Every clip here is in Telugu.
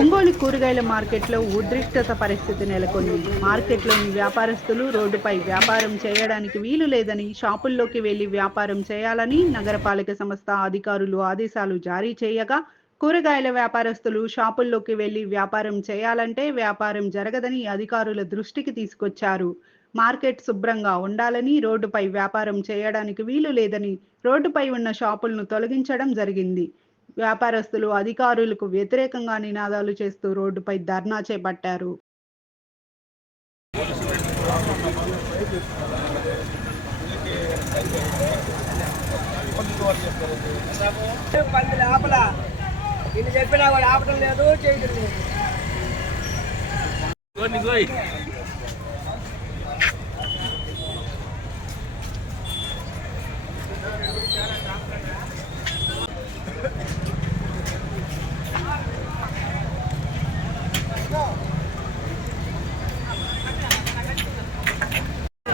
ఒంగోలు కూరగాయల మార్కెట్లో ఉద్రిక్తత పరిస్థితి నెలకొంది. మార్కెట్లోని వ్యాపారస్తులు రోడ్డుపై వ్యాపారం చేయడానికి వీలు లేదని, షాపుల్లోకి వెళ్లి వ్యాపారం చేయాలని నగరపాలక సంస్థ అధికారులు ఆదేశాలు జారీ చేయగా, కూరగాయల వ్యాపారస్తులు షాపుల్లోకి వెళ్లి వ్యాపారం చేయాలంటే వ్యాపారం జరగదని అధికారుల దృష్టికి తీసుకొచ్చారు. మార్కెట్ శుభ్రంగా ఉండాలని, రోడ్డుపై వ్యాపారం చేయడానికి వీలు లేదని రోడ్డుపై ఉన్న షాపులను తొలగించడం జరిగింది. వ్యాపారస్తులు అధికారులకు వ్యతిరేకంగా నినాదాలు చేస్తూ రోడ్డుపై ధర్నా చేపట్టారు. చెప్పినా కూడా ఆపడం లేదు, చేయడం లేదు.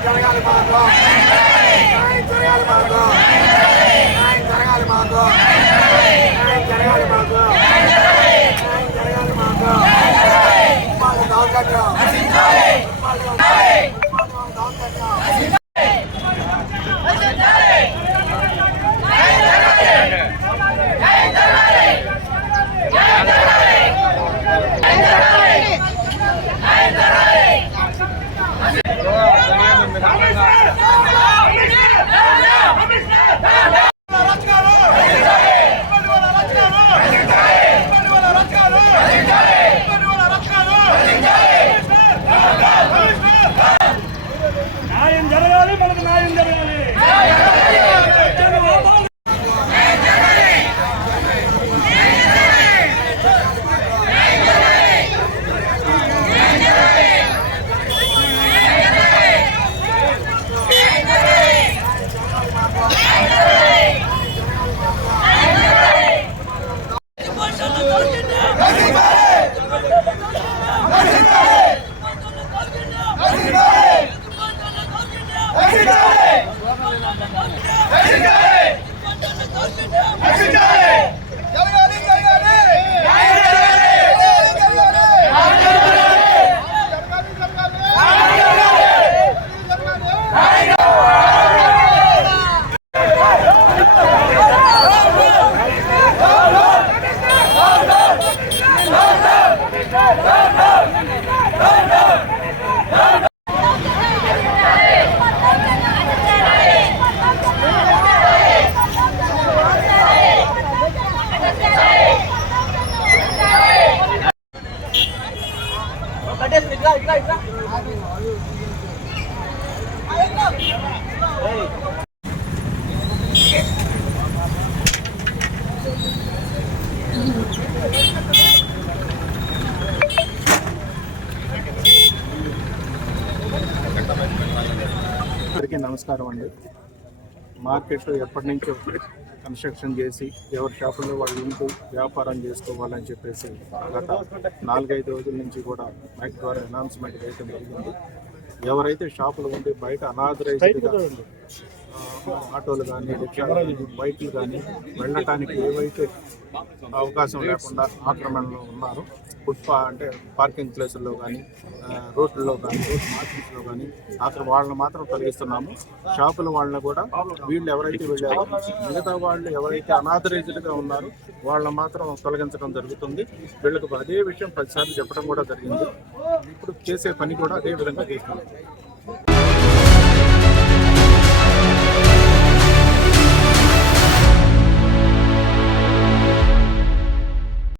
జరగాలి మాకు, జరగాలి మాకు, జరగాలి మాకు, జరగాలి మాకు, జరగాలి మాకు, మాకు దౌర్జన్యం, మాకు దౌర్జన్యం. న్యాయం జరగాలి, మనకు న్యాయం జరగాలి. అందరికీ నమస్కారం అండి. మార్కెట్ ఎప్పటి నుంచో కన్స్ట్రక్షన్ చేసి ఎవరి షాపుల్లో వాళ్ళు ఉంటూ వ్యాపారం చేసుకోవాలని చెప్పేసి గత 4-5 రోజుల నుంచి కూడా మైక్ ద్వారా అనౌన్స్మెంట్ చేయడం జరిగింది. ఎవరైతే షాపులు ఉండి బయట అనాథరైజ్డ్గా ఆటోలు కానీ, రిక్షాలు కానీ, బైకులు కానీ వెళ్ళటానికి ఏవైతే అవకాశం లేకుండా ఆక్రమణలో ఉన్నారు, అంటే పార్కింగ్ ప్లేసుల్లో కానీ, రోడ్లలో కానీ, రోడ్ మార్కెట్స్లో కానీ అక్కడ వాళ్ళని మాత్రం తొలగిస్తున్నాము. షాపుల వాళ్ళని కూడా వీళ్ళు ఎవరైతే వెళ్ళారో మిగతా వాళ్ళు ఎవరైతే అనాథరైజ్డ్గా ఉన్నారో వాళ్ళని మాత్రం తొలగించడం జరుగుతుంది. వీళ్ళకు అదే విషయం 10 సార్లు చెప్పడం కూడా జరిగింది. ఇప్పుడు చేసే పని కూడా అదే విధంగా చేస్తున్నాం.